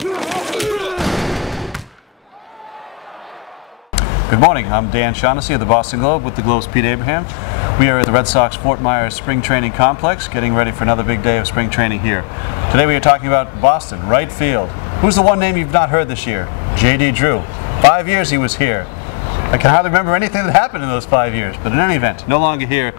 Good morning, I'm Dan Shaughnessy of the Boston Globe with the Globe's Pete Abraham. We are at the Red Sox Fort Myers Spring Training Complex, getting ready for another big day of spring training here. Today we are talking about Boston, right field. Who's the one name you've not heard this year? J.D. Drew. 5 years he was here. I can hardly remember anything that happened in those 5 years, but in any event, no longer here.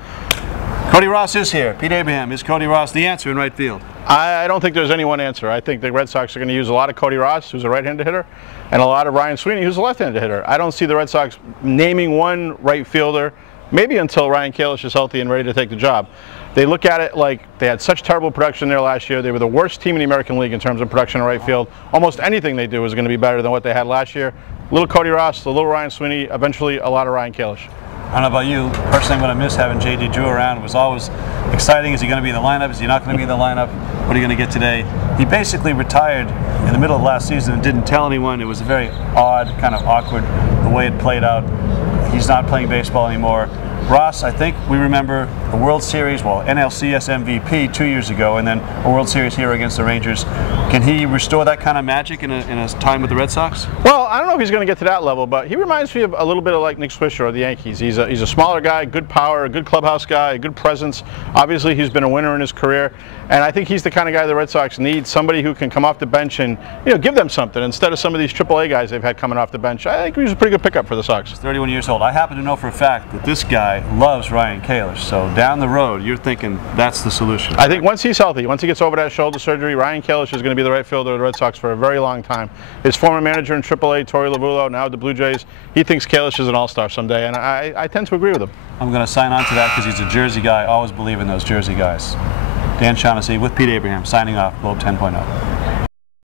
Cody Ross is here. Pete Abraham, is Cody Ross the answer in right field? I don't think there's any one answer. I think the Red Sox are going to use a lot of Cody Ross, who's a right-handed hitter, and a lot of Ryan Sweeney, who's a left-handed hitter. I don't see the Red Sox naming one right fielder, maybe until Ryan Kalish is healthy and ready to take the job. They look at it like they had such terrible production there last year. They were the worst team in the American League in terms of production in right field. Almost anything they do is going to be better than what they had last year. Little Cody Ross, a little Ryan Sweeney, eventually a lot of Ryan Kalish. I don't know about you, personally I'm going to miss having J.D. Drew around. It was always exciting. Is he going to be in the lineup? Is he not going to be in the lineup? What are you going to get today? He basically retired in the middle of last season and didn't tell anyone. It was very odd, kind of awkward the way it played out. He's not playing baseball anymore. Ross, I think we remember the World Series, well, NLCS MVP 2 years ago, and then a World Series hero against the Rangers. Can he restore that kind of magic in a time with the Red Sox? Well, I don't know if he's going to get to that level, but he reminds me of a little bit of like Nick Swisher or the Yankees. He's a smaller guy, good power, a good clubhouse guy, a good presence. Obviously, he's been a winner in his career, and I think he's the kind of guy the Red Sox need, somebody who can come off the bench and give them something instead of some of these AAA guys they've had coming off the bench. I think he's a pretty good pickup for the Sox. He's 31 years old. I happen to know for a fact that this guy loves Ryan Kalish, so down the road you're thinking that's the solution. I think once he's healthy, once he gets over that shoulder surgery, Ryan Kalish is going to be the right fielder of the Red Sox for a very long time. His former manager in AAA, Torey Lovullo, now at the Blue Jays, he thinks Kalish is an all-star someday, and I tend to agree with him. I'm going to sign on to that because he's a Jersey guy. I always believe in those Jersey guys. Dan Shaughnessy with Pete Abraham signing off, Globe 10.0.